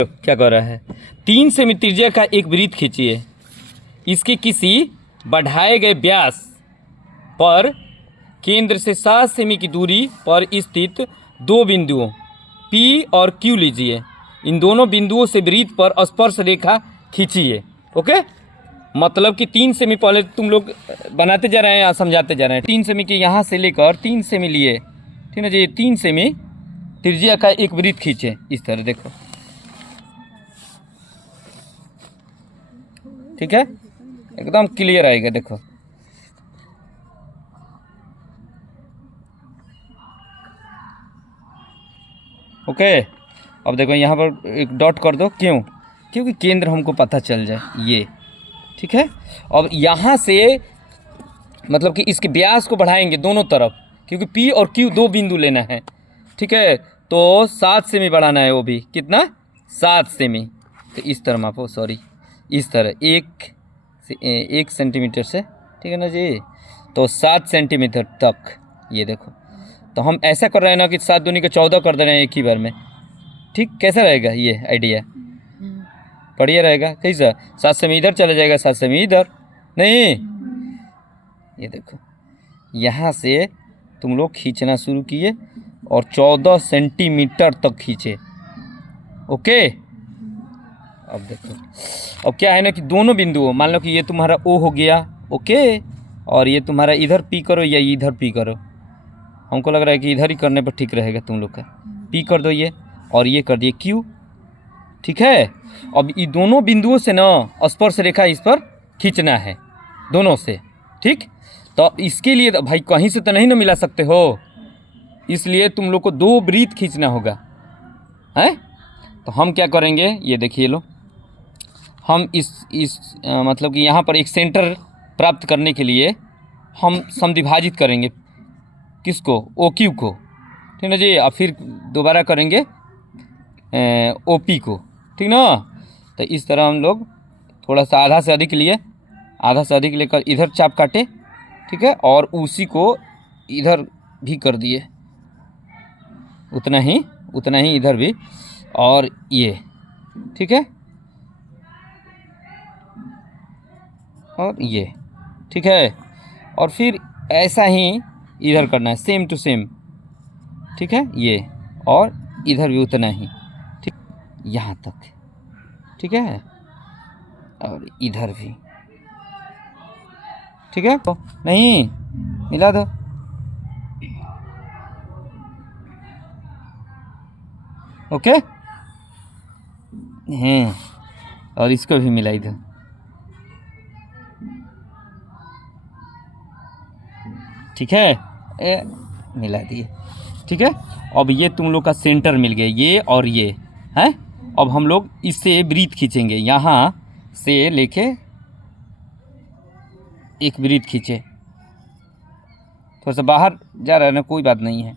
क्या कर रहा है, 3 सेमी त्रिज्या का एक वृत्त खींचिए। इसके किसी बढ़ाए गए व्यास पर केंद्र से 7 सेमी की दूरी पर स्थित दो बिंदुओं P और Q लीजिए। इन दोनों बिंदुओं से वृत्त पर स्पर्श रेखा खींचिए। ओके, मतलब कि 3 सेमी पहले तुम लोग बनाते जा रहे हैं या समझाते जा रहे हैं। 3 सेमी के यहाँ से लेकर 3 सेमी लिए, ठीक है जी। 3 सेमी त्रिज्या का एक वृत्त खींचे इस तरह, देखो, ठीक है, एकदम क्लियर आएगा। देखो, ओके। अब देखो यहाँ पर एक डॉट कर दो, क्यों? क्योंकि केंद्र हमको पता चल जाए, ये ठीक है। अब यहाँ से मतलब कि इसके व्यास को बढ़ाएंगे दोनों तरफ, क्योंकि P और Q दो बिंदु लेना है, ठीक है। तो 7 सेमी बढ़ाना है, वो भी कितना, 7 सेमी। तो इस तरह मापो, सॉरी, इस तरह 1 सेंटीमीटर से, ठीक है ना जी। तो 7 सेंटीमीटर तक, ये देखो। तो हम ऐसा कर रहे हैं ना कि 7 दूनी के 14 कर दे रहे हैं एक ही बार में, ठीक। कैसा रहेगा ये आइडिया? बढ़िया रहेगा। कैसा? 7 सेमी इधर चला जाएगा, 7 सेमी इधर, नहीं। ये देखो, यहाँ से तुम लोग खींचना शुरू किए और 14 सेंटीमीटर तक खींचे। ओके। अब देखो, अब क्या है ना कि दोनों बिंदुओं, मान लो कि ये तुम्हारा O हो गया, ओके, और ये तुम्हारा इधर P करो या इधर P करो। हमको लग रहा है कि इधर ही करने पर ठीक रहेगा तुम लोग का। P कर दो ये, और ये कर दिए Q, ठीक है। अब ये दोनों बिंदुओं से ना स्पर्श रेखा इस पर खींचना है, दोनों से, ठीक। तो इसके लिए भाई कहीं से तो नहीं ना मिला सकते हो, इसलिए तुम लोग को 2 वृत्त खींचना होगा, है। तो हम क्या करेंगे, ये देखिए लो, हम मतलब कि यहाँ पर एक सेंटर प्राप्त करने के लिए हम समद्विभाजित करेंगे किसको, OQ को, ठीक ना जी। और फिर दोबारा करेंगे OP को, ठीक ना। तो इस तरह हम लोग थोड़ा सा आधा से अधिक लिए, आधा से अधिक लेकर इधर चाप काटे, ठीक है, और उसी को इधर भी कर दिए, उतना ही इधर भी, और ये, ठीक है, और ये, ठीक है। और फिर ऐसा ही इधर करना है, सेम टू सेम, ठीक है, ये, और इधर भी उतना ही, ठीक, यहाँ तक, ठीक है, और इधर भी, ठीक है। तो नहीं मिला दो, ओके हैं, और इसको भी मिलाई दो, ठीक है, मिला दिए, ठीक है। अब ये तुम लोग का सेंटर मिल गया, ये और ये है। अब हम लोग इससे वृत्त खींचेंगे, यहाँ से लेके एक वृत्त खींचे। थोड़ा सा बाहर जा रहा है ना, कोई बात नहीं है,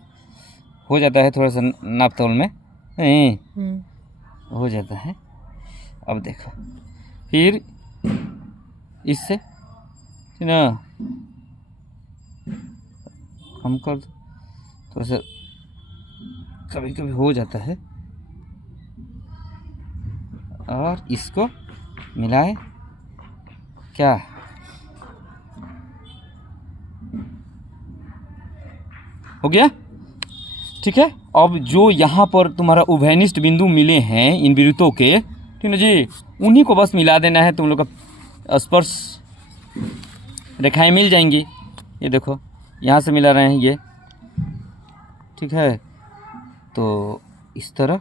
हो जाता है थोड़ा सा नाप तोल में, हो जाता है। अब देखो, फिर इससे ना हम कर दो, थोड़ा सा कभी कभी हो जाता है, और इसको मिलाए, क्या हो गया, ठीक है। अब जो यहाँ पर तुम्हारा उभयनिष्ठ बिंदु मिले हैं इन वृत्तों के, ठीक है जी, उन्हीं को बस मिला देना है, तुम लोग का स्पर्श रेखाएं मिल जाएंगी। ये देखो, यहाँ से मिला रहे हैं ये, ठीक है। तो इस तरह,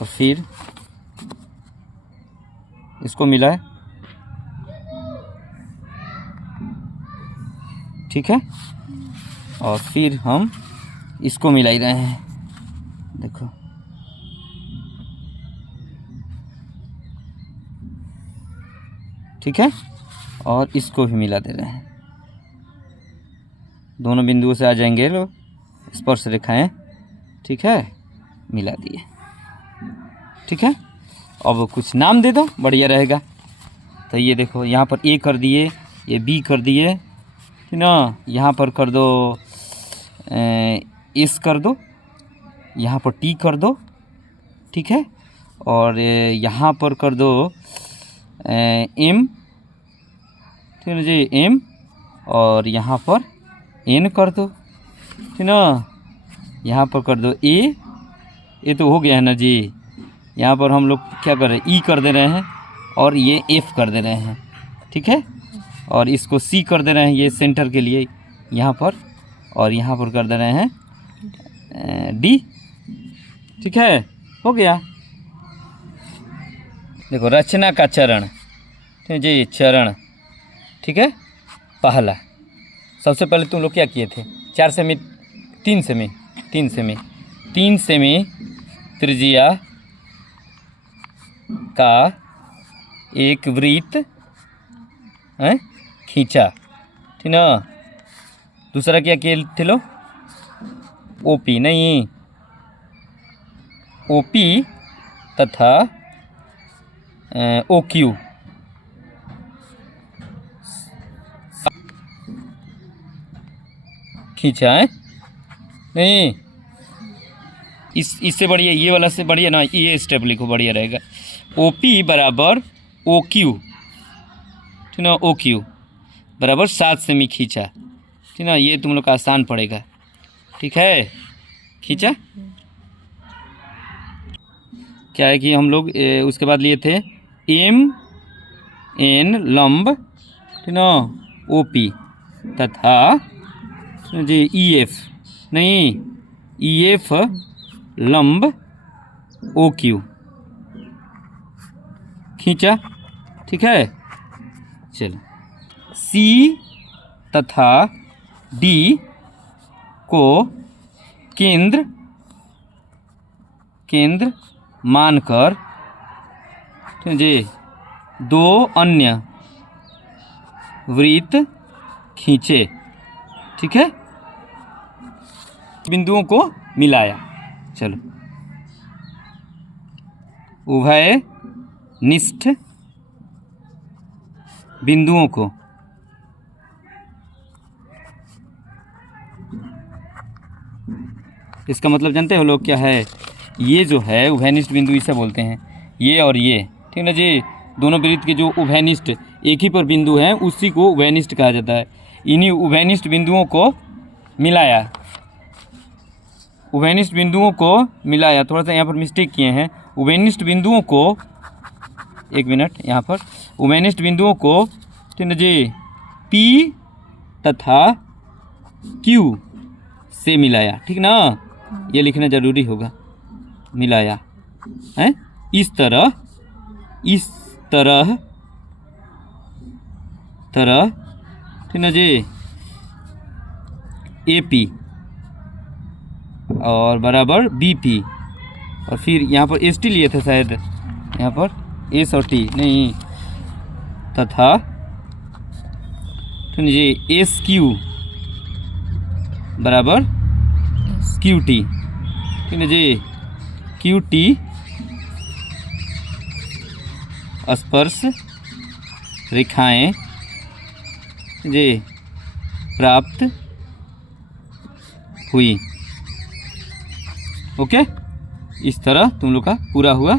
और फिर इसको मिलाए, ठीक है, और फिर हम इसको मिला ही रहे हैं, देखो, ठीक है, और इसको भी मिला दे रहे हैं, दोनों बिंदुओं से आ जाएंगे लो स्पर्श रेखाएं, ठीक है, मिला दिए, ठीक है। अब कुछ नाम दे दो, बढ़िया रहेगा। तो ये देखो, यहाँ पर A कर दिए, ये B कर दिए, ठीक ना, यहाँ पर कर दो S कर दो, यहाँ पर T कर दो, ठीक है, और यहाँ पर कर दो एम, ठीक है ना जी, एम, और यहाँ पर एन कर दो, ठीक ना। यहाँ पर कर दो ए, ये तो हो गया है ना जी। यहाँ पर हम लोग क्या कर रहे हैं, ई कर दे रहे हैं और ये एफ कर दे रहे हैं, ठीक है। और इसको सी कर दे रहे हैं ये सेंटर के लिए यहाँ पर, और यहाँ पर कर दे रहे हैं डी, ठीक है, हो गया। देखो रचना का चरण, ठीक है जी, चरण, ठीक है। पहला सबसे पहले तुम लोग क्या किए थे, 4 सेमी 3 सेमी 3 सेमी त्रिज्या का एक वृत्त है खींचा, ठीक ना। दूसरा क्या किए थे लो, ओपी नहीं, ओपी तथा ओ क्यू, खींचा है नहीं। इससे बढ़िया ये वाला से बढ़िया ना, ये स्टेप लिखो, बढ़िया रहेगा। ओ पी बराबर ओ क्यू, ठीक ना, ओ क्यू बराबर 7 सेमी खींचा, ठीक ना। ये तुम लोग का आसान पड़ेगा, ठीक है। खींचा क्या है कि हम लोग उसके बाद लिए थे एम एन लंब, ठीक ना, ओ पी तथा जी ई एफ नहीं, ई एफ लंब ओ क्यू, खींचा, ठीक है। चलो सी तथा डी को केंद्र मानकर, ठीक है जी, 2 अन्य वृत्त खींचे, ठीक है। बिंदुओं को मिलाया। चलो उभय निष्ठ बिंदुओं को इसका मतलब जानते हो लोग क्या है, ये जो है उभयनिष्ठ बिंदु इसे बोलते हैं, ये और ये, ठीक ना जी। दोनों वृत्त के जो उभयनिष्ठ एक ही पर बिंदु हैं उसी को उभयनिष्ठ कहा जाता है। इन्हीं उभयनिष्ठ बिंदुओं को मिलाया, उभयनिष्ठ बिंदुओं को मिलाया। थोड़ा सा यहाँ पर मिस्टेक किए हैं, उभयनिष्ठ बिंदुओं को, एक मिनट, यहाँ पर उभयनिष्ठ बिंदुओं को, ठीक है जी, P तथा Q से मिलाया, ठीक ना। ये लिखना जरूरी होगा, मिलाया है इस तरह ठीक ना जी, AP और बराबर BP, और फिर यहाँ पर ST लिए थे शायद, यहाँ पर S और T नहीं, तथा ठीक है जी SQ बराबर QT, ठीक है जी, QT स्पर्श रेखाएं जी प्राप्त हुई। ओके, इस तरह तुम लोग का पूरा हुआ।